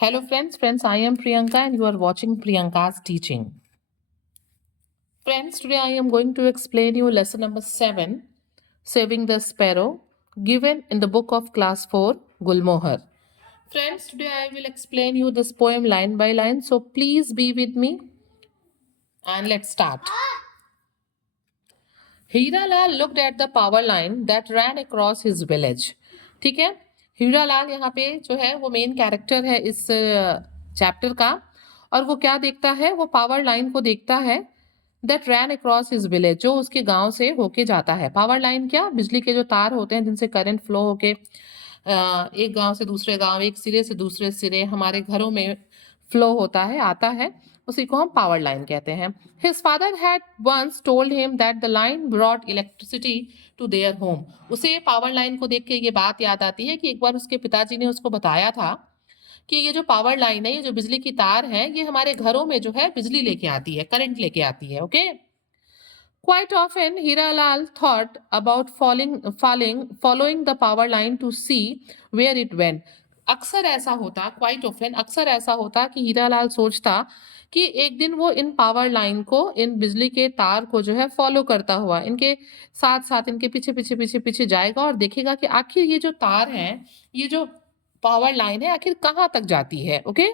Hello friends, I am Priyanka and you are watching Priyanka's teaching. Friends, today I am going to explain you lesson number 7, Saving the Sparrow, given in the book of class 4, Gulmohar. Friends, today I will explain you this poem line by line, so please be with me and let's start. Hiralal looked at the power line that ran across his village. ठीक है, हीरालाल यहाँ पे जो है वो main character है इस chapter का, और वो क्या देखता है, वो पावर लाइन को देखता है that ran across his village, जो उसके गांव से होके जाता है। पावर लाइन क्या, बिजली के जो तार होते हैं जिनसे करंट फ्लो होके एक गांव से दूसरे गांव, एक सिरे से दूसरे सिरे हमारे घरों में फ्लो होता है, आता है, उसी को हम पावर लाइन कहते हैं। His father had once told him that the line brought electricity to their home. उसे पावर लाइन को देख के ये बात याद आती है कि एक बार उसके पिताजी ने उसको बताया था कि ये जो पावर लाइन है, ये जो बिजली की तार है, ये हमारे घरों में जो है बिजली लेके आती है, करंट लेके आती है। Okay, Quite often, Hiralal thought about following the power line to see where it went. अक्सर ऐसा होता, क्वाइट ऑफन, अक्सर ऐसा होता कि हीरालाल सोचता कि एक दिन वो इन पावर लाइन को, इन बिजली के तार को जो है फॉलो करता हुआ इनके साथ साथ, इनके पीछे पीछे पीछे पीछे जाएगा और देखेगा कि आखिर ये जो तार है, ये जो पावर लाइन है, आखिर कहाँ तक जाती है। Okay,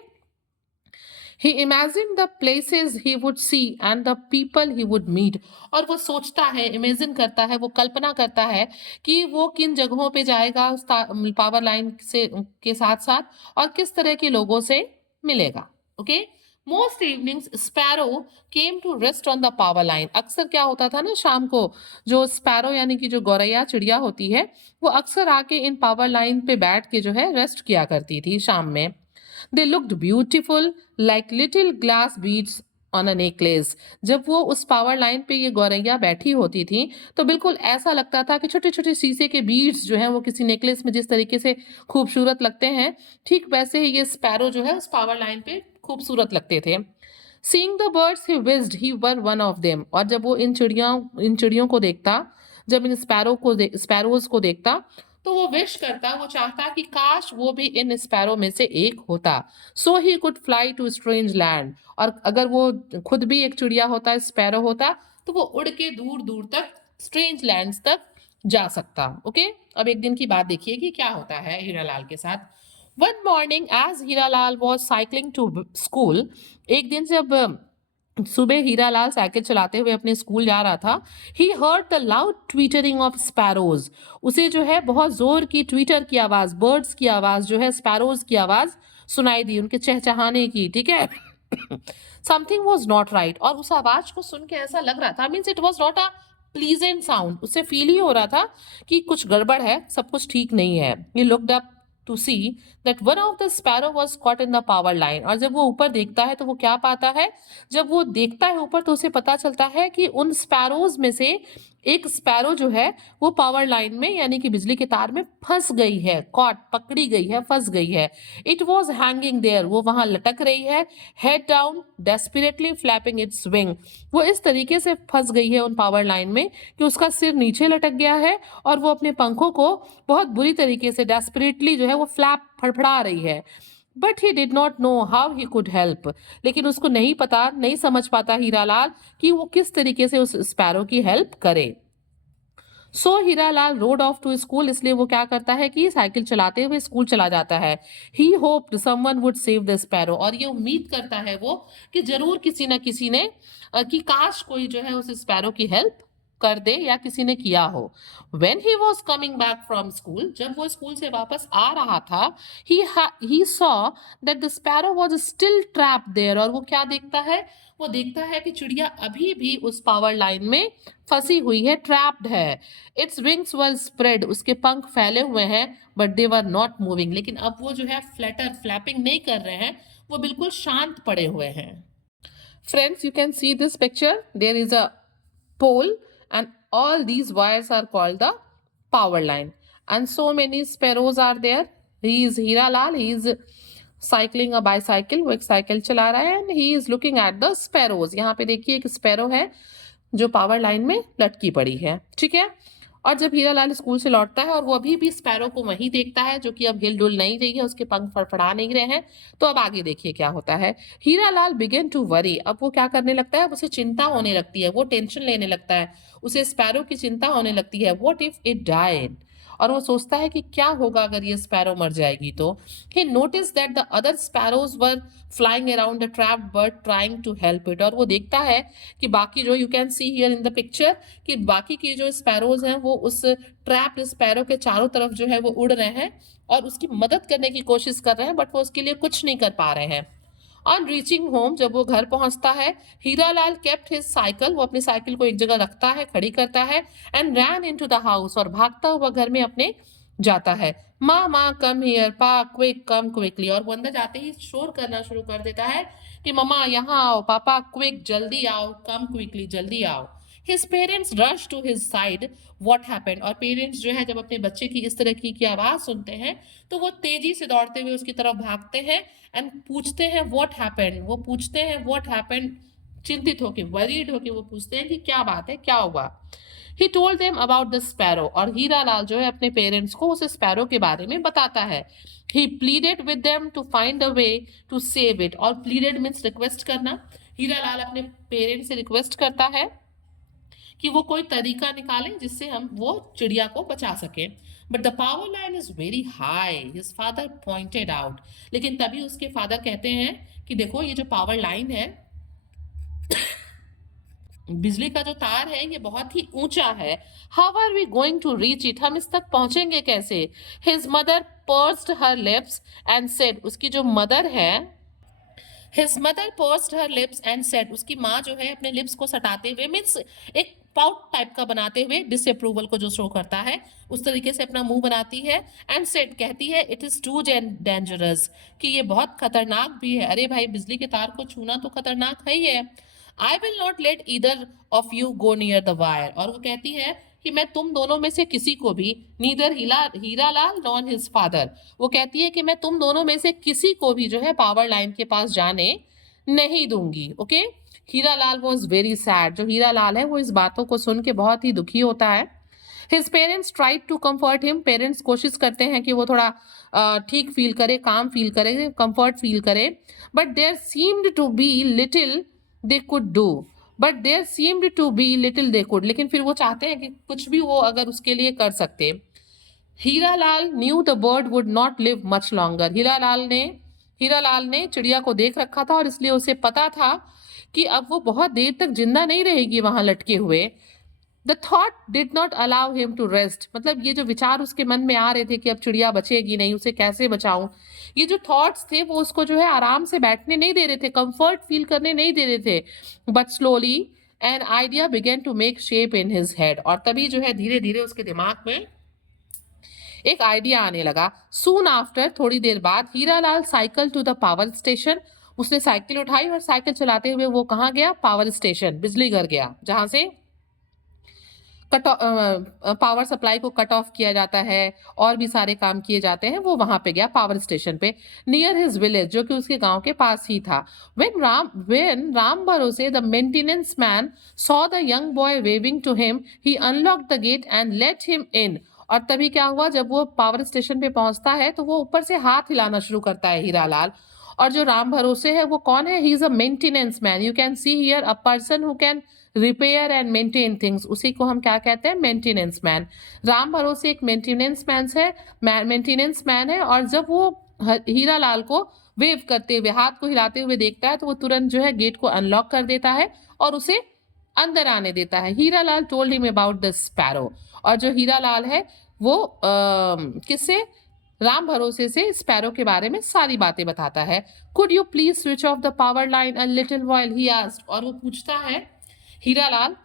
He imagined the places he would see and the people he would meet. और वो सोचता है, इमेजिन करता है, वो कल्पना करता है कि वो किन जगहों पे जाएगा उस पावर लाइन से के साथ साथ, और किस तरह के लोगों से मिलेगा। Okay, most evenings sparrow came to rest on the power line. अक्सर क्या होता था ना, शाम को जो स्पैरो यानी कि जो गौरैया चिड़िया होती है, वो अक्सर आके इन पावर लाइन पे बैठ के जो है रेस्ट किया करती थी शाम में। They looked beautiful like little glass beads on a necklace. जब वो उस पावर लाइन पे ये गौरैया बैठी होती थी तो बिल्कुल ऐसा लगता था कि छोटे छोटे शीशे के बीड्स जो हैं वो किसी नेकलेस में जिस तरीके से खूबसूरत लगते हैं, ठीक वैसे ही ये स्पैरो जो है उस पावर लाइन पे खूबसूरत लगते थे। Seeing the birds he wished he were one of them. और जब वो इन चिड़ियों को देखता, जब इन स्पैरोज को देखता, तो वो विश करता, वो चाहता कि काश वो भी इन स्पैरो में से एक होता। So he could fly to strange land. और अगर वो खुद भी एक चिड़िया होता, स्पैरो होता, तो वो उड़ के दूर दूर तक स्ट्रेंज लैंड्स तक जा सकता। ओके, अब एक दिन की बात देखिए कि क्या होता है हीरालाल के साथ। One morning as Hiralal was cycling to school, एक दिन जब सुबह हीरालाल साइकिल चलाते हुए अपने स्कूल जा रहा था, he heard the loud twittering of sparrows. उसे जो है बहुत जोर की ट्वीटर की आवाज, बर्ड्स की आवाज जो है, स्पैरोज की आवाज सुनाई दी, उनके चहचहाने की। ठीक है, समथिंग वॉज नॉट राइट। और उस आवाज को सुन के ऐसा लग रहा था, means it was not a pleasant sound. उससे फील ही हो रहा था कि कुछ गड़बड़ है, सब कुछ ठीक नहीं है। He looked up to see that one of the sparrow was caught in the power line. और जब वो ऊपर देखता है तो वो क्या पाता है, जब वो देखता है ऊपर तो उसे पता चलता है कि उन स्पैरोज में से एक स्पैरो जो है वो पावर लाइन में यानी कि बिजली के तार में फंस गई है, कॉट, पकड़ी गई है, फंस गई है। इट वॉज हैंगिंग देयर, वो वहां लटक रही है, head down, desperately flapping it's wing. वो इस तरीके से फंस गई है उन पावर लाइन में कि उसका सिर नीचे लटक गया है और वो अपने पंखों को बहुत बुरी तरीके से डेस्परेटली जो है वो फ्लैप, फड़फड़ा रही है। But he did not know how he could help. लेकिन उसको नहीं पता, नहीं समझ पाता हीरालाल कि वो किस तरीके से उस स्पैरो की हेल्प करे। So Hiralal rode off to school, इसलिए वो क्या करता है कि साइकिल चलाते हुए स्कूल चला जाता है। He hoped someone would save the sparrow, और ये उम्मीद करता है वो कि जरूर किसी न किसी ने कि काश कोई जो है उस स्पैरो की हेल्प कर दे या किसी ने किया हो। When he was coming back from school, जब वो स्कूल से वापस आ रहा था, he saw that the sparrow was still trapped there. और वो क्या देखता है, वो देखता है कि चिड़िया अभी भी उस पावर लाइन में फंसी हुई है, ट्रैप्ड है। इट्स विंग्स वर स्प्रेड, उसके पंख फैले हुए हैं, but they were not moving, लेकिन अब वो जो है फ्लैपिंग नहीं कर रहे हैं, वो बिल्कुल शांत पड़े हुए हैं। Friends, you can see this picture, there is a pole and all these wires are called the power line, and so many sparrows are there. Hiralal, he is cycling a bicycle, वो एक cycle चला रहा है, and he is looking at the sparrows. यहाँ पे देखिए एक sparrow है जो पावर लाइन में लटकी पड़ी है। ठीक है, और जब हीरालाल स्कूल से लौटता है और वो अभी भी स्पैरो को वहीं देखता है जो कि अब हिल डुल नहीं रही है, उसके पंख फड़फड़ा नहीं रहे हैं। तो अब आगे देखिए क्या होता है। हीरालाल बिगेन टू वरी, अब वो क्या करने लगता है, उसे चिंता होने लगती है, वो टेंशन लेने लगता है, उसे स्पैरो की चिंता होने लगती है। व्हाट इफ इट डाइड, और वो सोचता है कि क्या होगा अगर ये स्पैरो मर जाएगी तो। He notice that the other sparrows were flying around the trapped bird trying to help it, और वो देखता है कि बाकी जो you can see here in the picture कि बाकी की जो स्पैरोज हैं वो उस ट्रैप्ड स्पैरो के चारों तरफ जो है वो उड़ रहे हैं और उसकी मदद करने की कोशिश कर रहे हैं, बट वो उसके लिए कुछ नहीं कर पा रहे हैं। ऑन रीचिंग होम, जब वो घर पहुंचता है, हीरालाल केप्ट हिज साइकिल, वो अपनी साइकिल को एक जगह रखता है, खड़ी करता है, and ran into the house, और भागता हुआ घर में अपने जाता है। माँ माँ कम हियर, पा क्विक कम क्विकली, और वो अंदर जाते ही शोर करना शुरू कर देता है कि मम्मा यहाँ आओ, पापा क्विक जल्दी आओ, कम क्विकली जल्दी आओ। His parents rush to his side, what happened, और पेरेंट्स जो है जब अपने बच्चे की इस तरह की आवाज सुनते हैं तो वो तेजी से दौड़ते हुए उसकी तरफ भागते हैं एंड पूछते हैं व्हाट हैपेंड, वो पूछते हैं व्हाट हैपेंड, चिंतित होके, वरीड होके वो पूछते हैं कि क्या बात है, क्या हुआ। He told them about the sparrow, और हीरालाल जो है अपने पेरेंट्स को उस स्पैरो के बारे में बताता है। He pleaded with them to find a way to save it, और प्लीडेड मीन्स रिक्वेस्ट करना। हीरालाल अपने पेरेंट्स से रिक्वेस्ट करता है कि वो कोई तरीका निकालें जिससे हम वो चिड़िया को बचा सकें। But the power line is very high, his father pointed out, लेकिन तभी उसके फादर कहते हैं कि देखो ये जो पावर लाइन है, बिजली का जो तार है ये बहुत ही ऊंचा है। How are we going to reach it, हम इस तक पहुंचेंगे कैसे। His mother pursed her lips and said, उसकी जो मदर है, his mother pursed her lips and said, उसकी माँ जो है अपने लिप्स को सटाते हुए, मीन्स एक पाउट टाइप का बनाते हुए, डिसअप्रूवल को जो शो करता है उस तरीके से अपना मुंह बनाती है। एंड सेड, कहती है, इट इज टू डेंजरस, कि ये बहुत खतरनाक भी है। अरे भाई, बिजली के तार को छूना तो खतरनाक है ही है। I will not let either of you go near the wire, और वो कहती है कि मैं तुम दोनों में से किसी को भी, neither Hiralal non his father, वो कहती है कि मैं तुम दोनों में से किसी को भी जो है पावर लाइन के पास जाने नहीं दूंगी। Okay. Hiralal was very sad, जो हीरालाल है वो इस बातों को सुन के बहुत ही दुखी होता है। His parents tried to comfort him, parents कोशिश करते हैं कि वो थोड़ा ठीक फील करे, काम फील करे, कंफर्ट फील करे। But there seemed to be little they could do, but there seemed to be little they could, लेकिन फिर वो चाहते हैं कि कुछ भी वो अगर उसके लिए कर सकते। Hiralal new the bird would not live much longer, Hiralal ने चिड़िया को देख रखा था और इसलिए उसे पता था कि अब वो बहुत देर तक जिंदा नहीं रहेगी वहां लटके हुए। The thought did not allow him to rest, मतलब ये जो विचार उसके मन में आ रहे थे कि अब चिड़िया बचेगी नहीं, उसे कैसे बचाऊं, ये जो थॉट्स थे वो उसको जो है आराम से बैठने नहीं दे रहे थे, कंफर्ट फील करने नहीं दे रहे थे। But slowly an idea began to make shape in his head, और तभी जो है धीरे धीरे उसके दिमाग में एक आइडिया आने लगा। सून आफ्टर, थोड़ी देर बाद, Hiralal cycle to the power station, उसने साइकिल उठाई और साइकिल चलाते हुए वो कहाँ गया, पावर स्टेशन, बिजली घर गया, जहां से पावर सप्लाई को कट ऑफ किया जाता है और भी सारे काम किए जाते हैं, वो वहां पे गया पावर स्टेशन पे, नियर हिज विलेज, जो कि उसके गांव के पास ही था। when Ram Bharose the maintenance man saw the young boy waving to him, he unlock the gate and let him in, और तभी क्या हुआ, जब वो पावर स्टेशन पे पहुंचता है तो वो ऊपर से हाथ हिलाना शुरू करता है हीरालाल। और जो राम भरोसे है वो कौन है, he is a maintenance man, you can see here a person who can repair and maintain things, उसी को हम क्या कहते हैं, मेंटेनेंस मैन। राम भरोसे एक मेंटेनेंस मैन है, और जब वो हीरालाल को वेव करते हुए, हाथ को हिलाते हुए देखता है तो वो तुरंत जो है गेट को अनलॉक कर देता है और उसे अंदर आने देता है। Hiralal told him about the sparrow, और जो हीरालाल है वो किससे, राम भरोसे से स्पैरो के बारे में सारी बातें बताता है। Could you please switch off the power line a little while, he asked, और वो पूछता है हीरालाल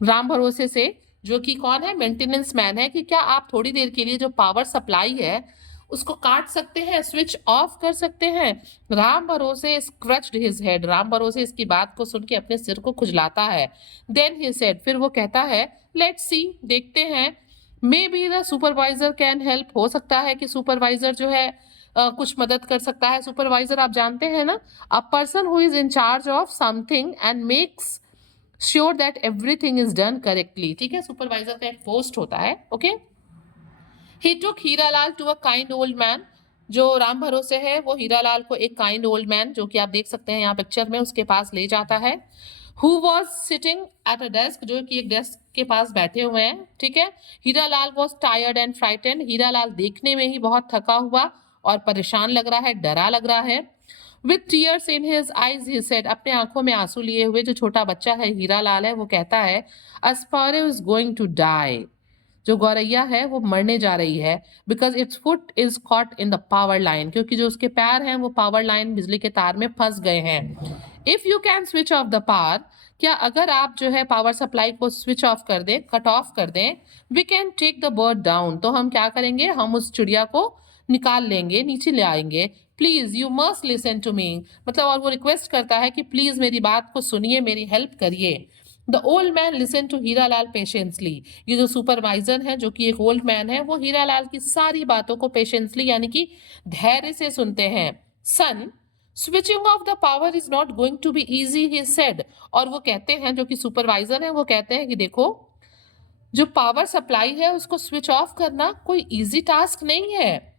राम भरोसे से, जो कि कौन है, मेंटेनेंस मैन है, कि क्या आप थोड़ी देर के लिए जो पावर सप्लाई है उसको काट सकते हैं, स्विच ऑफ कर सकते हैं। राम भरोसे स्क्रच्ड हिज हेड, राम भरोसे इसकी बात को सुन के अपने सिर को खुजलाता है। देन ही सेड, फिर वो कहता है, लेट्स सी, देखते हैं, may be the supervisor can help, हो सकता है कि सुपरवाइजर जो है कुछ मदद कर सकता है। सुपरवाइजर आप जानते हैं ना, a person who is in charge of something and makes sure that everything is done correctly. ठीक है, सुपरवाइजर का एक पोस्ट होता है। Okay, he took Hiralal to a kind old man. जो राम भरोसे है वो हीरालाल को एक काइंड ओल्ड मैन, जो कि आप देख सकते हैं यहाँ पिक्चर में, उसके पास ले जाता है। Who was sitting at a desk, जो कि एक डेस्क के पास बैठे हुए हैं। ठीक है, Hiralal was tired and frightened. Hiralal देखने में ही बहुत थका हुआ और परेशान लग रहा है, डरा लग रहा है। With tears in his eyes he said, अपने आंखों में आंसू लिए हुए जो छोटा बच्चा है हीरालाल है, वो कहता है, a sparrow is going to die, जो गौरैया है वो मरने जा रही है। Because its foot is caught in the power line, क्योंकि जो उसके पैर हैं वो पावर लाइन, बिजली के तार में फंस गए हैं। If you can switch off the power, क्या अगर आप जो है पावर सप्लाई को स्विच ऑफ कर दें, कट ऑफ कर दें, we can take the bird down, तो हम क्या करेंगे, हम उस चिड़िया को निकाल लेंगे, नीचे ले आएंगे। Please you must listen to me, मतलब और वो रिक्वेस्ट करता है कि प्लीज मेरी बात को सुनिए, मेरी हेल्प करिए। The old man listen to Hiralal patiently, ये जो सुपरवाइजर है जो कि एक ओल्ड मैन है, वो हीरालाल की सारी बातों को पेशेंसली यानी कि धैर्य से सुनते हैं। Son, switching off the power is not going to be easy, he said, और वो कहते हैं, जो कि सुपरवाइजर है, वो कहते हैं कि देखो, जो पावर सप्लाई है उसको स्विच ऑफ करना कोई इजी टास्क नहीं है।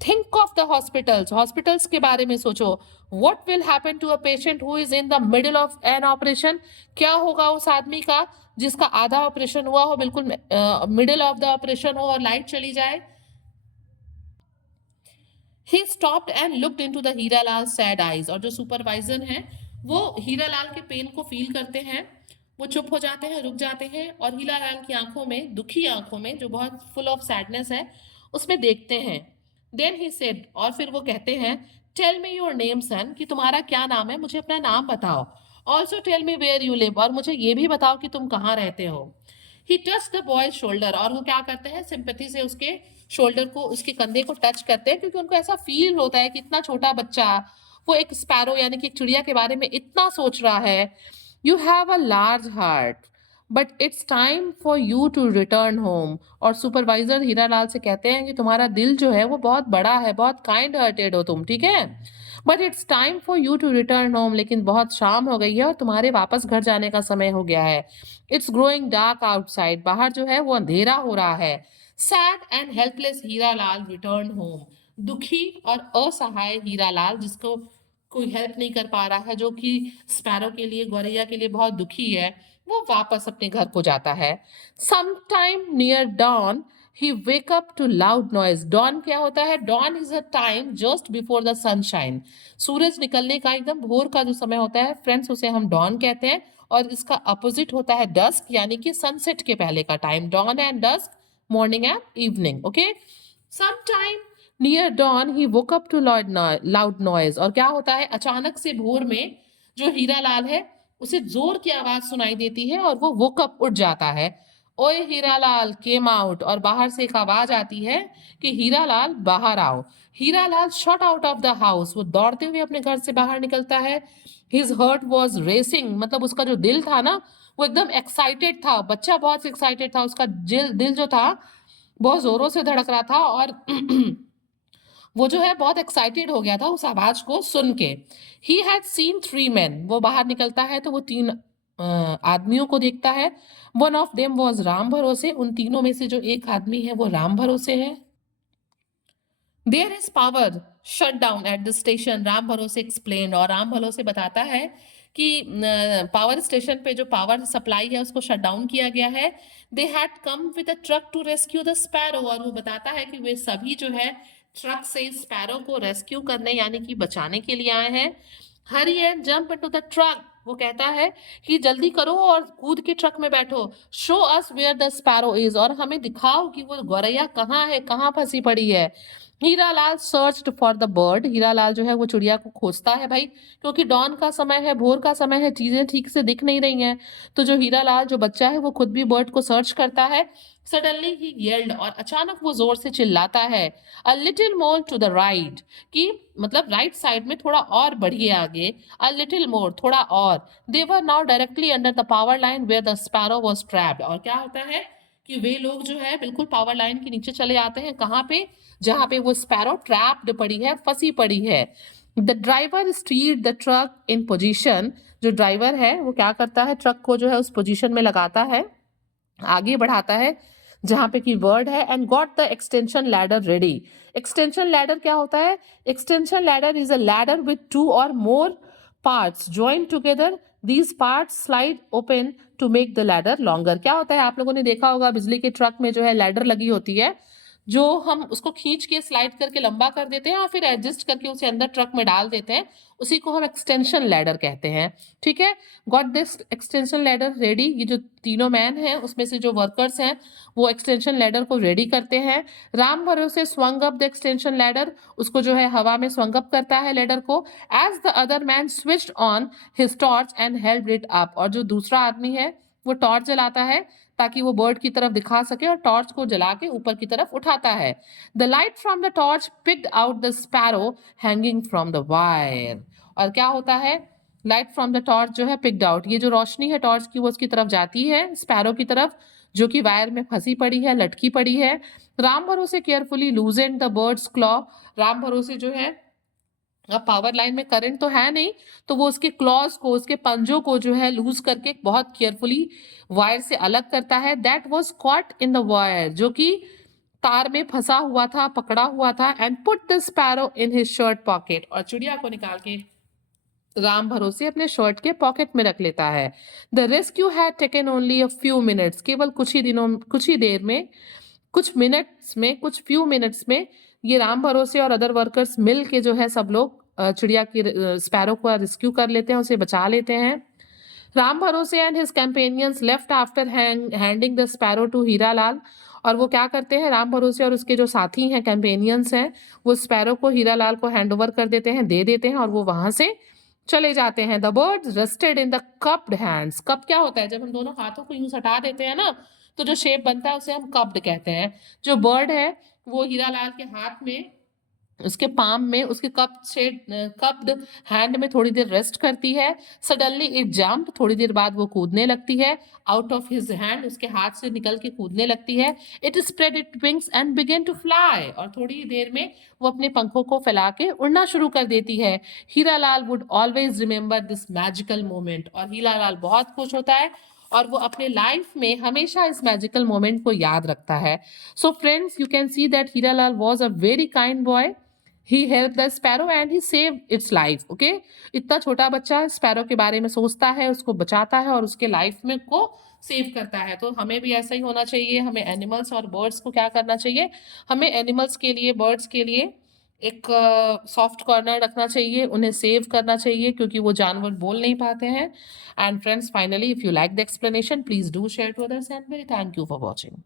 Think of the hospitals, hospitals के बारे में सोचो। What will happen to a patient who is in the middle of an operation, क्या होगा उस आदमी का जिसका आधा ऑपरेशन हुआ हो, बिल्कुल मिडिल ऑफ द ऑपरेशन हो और लाइट चली जाए। He stopped and looked into the Hiralal sad eyes, और जो सुपरवाइजर हैं वो हीरालाल के पेन को फील करते हैं, वो चुप हो जाते हैं, रुक जाते हैं, और हीरालाल की आंखों में, दुखी आंखों में जो बहुत फुल ऑफ सैडनेस है, उसमें देखते हैं। देन ही सेड, और फिर वो कहते हैं, tell me your name son, कि तुम्हारा क्या नाम है, मुझे अपना नाम बताओ। Also tell me where you live, और मुझे ये भी बताओ कि तुम कहाँ रहते हो। ही टच द बॉयज शोल्डर, और वो क्या करते हैं, सिंपैथी से उसके शोल्डर को, उसके कंधे को टच करते हैं, क्योंकि उनको ऐसा फील होता है कि इतना छोटा बच्चा, वो एक स्पैरो यानी कि एक चिड़िया के बारे में इतना सोच रहा है। You have a large heart but it's time for you to return home, और सुपरवाइजर हीरालाल से कहते हैं कि तुम्हारा दिल जो है वो बहुत बड़ा है, बहुत काइंड हार्टेड हो तुम, ठीक है, but it's time for you to return home, लेकिन बहुत शाम हो गई है और तुम्हारे वापस घर जाने का समय हो गया है। इट्स ग्रोइंग डार्क आउटसाइड, बाहर जो है वो अंधेरा हो रहा है। Sad and helpless Hiralal return home, दुखी और असहाय हीरालाल, जिसको कोई हेल्प नहीं कर पा रहा है, जो कि स्पैरो के लिए, गौरैया के लिए बहुत दुखी है, वो वापस अपने घर को जाता है। Sometime near dawn he wake up to loud noise. Dawn क्या होता है, dawn is a time just before the sunshine, सूरज निकलने का एकदम भोर का जो समय होता है फ्रेंड्स, उसे हम डॉन कहते हैं, और इसका अपोजिट होता है डस्क, यानी कि सनसेट के पहले का time. Dawn and dusk, morning and evening. Okay, sometime near dawn he woke up to loud noise, और क्या होता है, अचानक से भोर में जो हीरालाल है उसे जोर की आवाज सुनाई देती है और वो वोकअप उठ जाता है। ओए हीरालाल केम आउट, और बाहर से एक आवाज आती है कि हीरालाल बाहर आओ। Hiralal shot out of the house, वो दौड़ते हुए अपने घर से बाहर निकलता है। हिज हार्ट वॉज रेसिंग, मतलब उसका जो दिल था ना वो एकदम एक्साइटेड था, बच्चा बहुत एक्साइटेड था, उसका दिल जो था बहुत जोरों से धड़क रहा था, और वो जो है बहुत एक्साइटेड हो गया था उस आवाज को सुन के। He had seen three man, वो बाहर निकलता है तो वो तीन आदमियों को देखता है। One of them was Ram भरोसे, उन तीनों में से जो एक आदमी है वो राम भरोसे है। There is power shut down at the station, Ram भरोसे एक्सप्लेन, और राम भरोसे बताता है कि पावर स्टेशन पे जो पावर सप्लाई है उसको शट डाउन किया गया है। They had come with a truck to rescue the sparrow, और वो बताता है कि वे सभी जो है ट्रक से स्पैरो को रेस्क्यू करने यानी कि बचाने के लिए आए हैं। Hurry and jump into the truck, वो कहता है कि जल्दी करो और कूद के ट्रक में बैठो। Show us where the sparrow is, और हमें दिखाओ कि वो गौरैया कहाँ है, कहाँ फंसी पड़ी है। Hiralal searched for the bird, Hiralal जो है वो चिड़िया को खोजता है भाई, क्योंकि डॉन का समय है, भोर का समय है, चीजें ठीक से दिख नहीं रही हैं। तो जो हीरालाल जो बच्चा है वो खुद भी बर्ड को सर्च करता है। सडनली ही येल्ड, और अचानक वो जोर से चिल्लाता है, a little more to the right, कि मतलब राइट साइड में थोड़ा और बढ़िए आगे, अ लिटिल मोर थोड़ा और। They were now directly under the power line where the sparrow was trapped, और क्या होता है कि वे लोग जो है बिल्कुल पावर लाइन के नीचे चले आते हैं। कहाँ पे? जहाँ पे वो स्पैरो ट्रैप्ड पड़ी है, फंसी पड़ी है। The driver steered the truck in position. जो ड्राइवर है वो क्या करता है, ट्रक को जो है उस पोजीशन में लगाता है, आगे बढ़ाता है जहां पे की वर्ड है, and got the extension ladder ready. Extension ladder क्या होता है? Extension ladder is a ladder with 2 or more parts joined together. These parts slide open to make the ladder longer. क्या होता है, आप लोगों ने देखा होगा बिजली के ट्रक में जो है लैडर लगी होती है, जो हम उसको खींच के स्लाइड करके लंबा कर देते हैं और फिर एडजस्ट करके उसे अंदर ट्रक में डाल देते हैं, उसी को हम एक्सटेंशन लैडर कहते हैं। ठीक है, got this extension ladder ready. ये जो तीनों मैन हैं उसमें से जो वर्कर्स हैं वो एक्सटेंशन लैडर को रेडी करते हैं। राम भरोसे swung up the extension ladder, उसको जो है हवा में स्वंग अप करता है लैडर को। As the other man switched on his torch and held it up, और जो दूसरा आदमी है वो टॉर्च जलाता है ताकि वो बर्ड की तरफ दिखा सके, और टॉर्च को जला के ऊपर की तरफ उठाता है। The light from the torch picked out the sparrow hanging from the wire. और क्या होता है, लाइट फ्रॉम द टॉर्च जो है पिक्ड आउट, ये जो रोशनी है टॉर्च की वो उसकी तरफ जाती है, स्पैरो की तरफ जो कि वायर में फंसी पड़ी है, लटकी पड़ी है। Ram Bharose carefully loosened the bird's claw. Ram Bharose जो है, अब पावर लाइन में करंट तो है नहीं, तो वो उसके क्लॉज को, उसके पंजों को जो है लूज करके बहुत केयरफुली वायर से अलग करता है। That was cot in the wire, जो कि तार में फंसा हुआ था, पकड़ा हुआ था। And put the sparrow in his shirt pocket, और चिड़िया को निकाल के राम भरोसे अपने शर्ट के पॉकेट में रख लेता है। The rescue had taken only a few minutes, केवल कुछ ही देर में, कुछ फ्यू मिनट्स में ये राम भरोसे और अदर वर्कर्स मिल के जो है सब लोग चिड़िया की स्पैरो को रेस्क्यू कर लेते हैं, उसे बचा लेते हैं। Ram Bharose and his companions left after handing the sparrow to Hiralal. और वो क्या करते हैं, राम भरोसे और उसके जो साथी हैं, कैंपेनियंस हैं, वो स्पैरो को हीरालाल को हैंड ओवर कर देते हैं, दे देते हैं, और वो वहां से चले जाते हैं। The birds rested in the cupped hands. Cup क्या होता है, जब हम दोनों हाथों को यूं सटा देते हैं ना, तो जो शेप बनता है उसे हम कप्ड कहते हैं। जो बर्ड है वो हीरालाल के हाथ में, उसके पाम में, उसके कप्ड हैंड में थोड़ी देर रेस्ट करती है। सडनली इट जम्प, थोड़ी देर बाद वो कूदने लगती है। आउट ऑफ हिज हैंड, उसके हाथ से निकल के कूदने लगती है। It spread it wings and begin to fly, और थोड़ी देर में वो अपने पंखों को फैला के उड़ना शुरू कर देती है। Hiralal would always remember this magical moment, और हीरालाल बहुत खुश होता है और वो अपने लाइफ में हमेशा इस मैजिकल मोमेंट को याद रखता है। So friends, you can see that Hiralal was a very kind boy. He helped the sparrow and he saved its life. Okay? इतना छोटा बच्चा स्पैरो के बारे में सोचता है, उसको बचाता है और उसके लाइफ में को सेव करता है। तो हमें भी ऐसा ही होना चाहिए। हमें एनिमल्स और बर्ड्स को क्या करना चाहिए, हमें एनिमल्स के लिए, बर्ड्स के लिए एक सॉफ्ट कॉर्नर रखना चाहिए, उन्हें सेव करना चाहिए, क्योंकि वो जानवर बोल नहीं पाते हैं। And friends, finally if you like the explanation, please do share to others, and very thank you for watching.